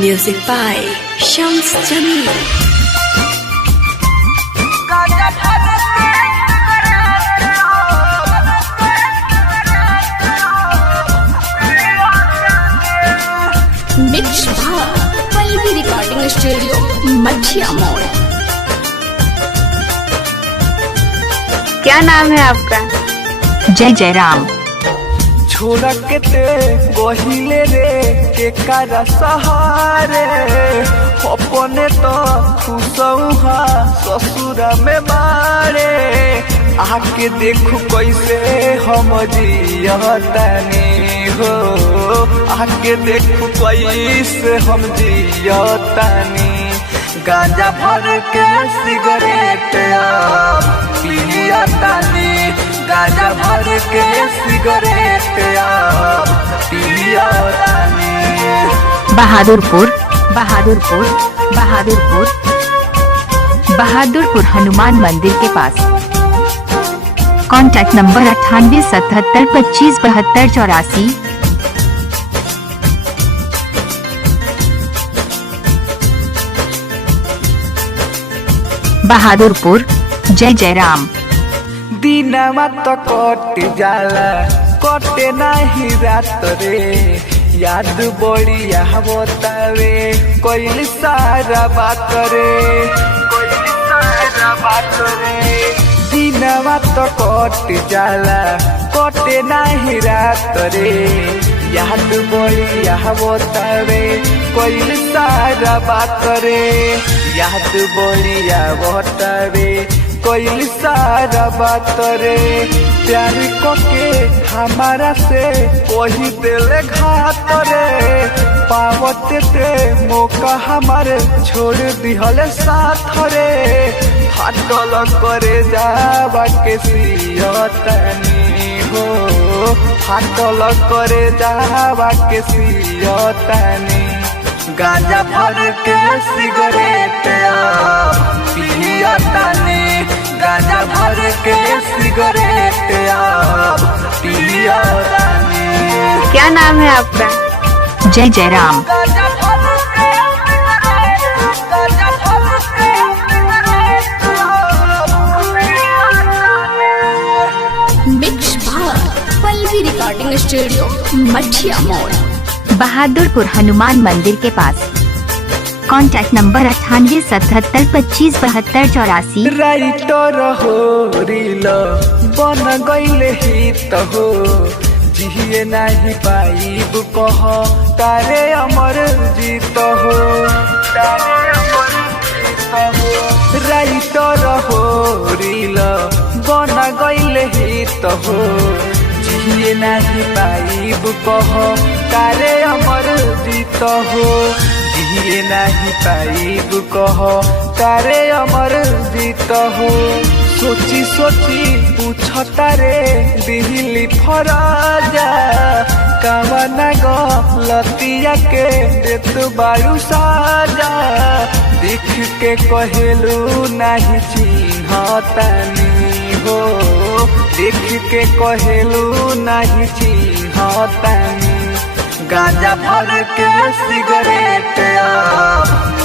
Music by Shams Jamil. Mix by Palvi Recording Studio, मठिया मोड़। क्या नाम है आपका? जय जय राम। छोड़ा के ते गहिले रे के कारा सहारे अपने तो खुशौहा ससुरा में बारे आके देखू कैसे हम जियतानी हो आके देखू कैसे हम जियतानी गांजा भर के सिगरेट पियतानी गांजा भर के सिगरेट पियतानी। बहादुरपुर बहादुरपुर बहादुरपुर बहादुरपुर हनुमान मंदिर के पास। Contact number 9877257284। बहादुरपुर। जय जय राम। दिनमा तो कट जाला कटे नाही रात रे याद बढ़िया बतावे कोई सारा बात रे दिनमा तो कट जाला कटे नाही रात रे याद बढ़िया बतावे कोई सारा बात रे याद बढ़िया बतावे कोई सारा बात रे प्यार के हमारा से वही दिल घात रे पावते ते मौका हमारे छोड़ दिहल साथ रे फाटल करे जावा के सियतानी हो फाटल करे जावा के सियतानी गांजा भर के सिगरेट पियतानी गांजा भर के सिगरेट पियतानी। क्या नाम है आपका? जय जय Ram. Mix by Palvi Recording Studio, मठिया मोड़। बहादुरपुर हनुमान मंदिर के पास। Contact number 9877257284। राइटर हो रील बन गईले हित हो जिए नहीं पाइब कह तारे अमर जीत हो राइटर हो रील बन गईले हित हो जिए नहीं पाइब कह तारे अमर जीत हो जिए नहीं पाइब कह तारे अमर जीत हो सोची सोची पूछता रे दिहली फराजा कावना गलतिया के देत बारू साजा देख के कहेलू नहीं चिन्हतानी हो देख के कहेलू नहीं चिन्हतानी गांजा भर के सिगरेट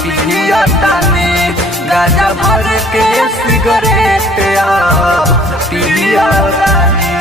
पियतानी गांजा भर के सिगरेट पियतानी।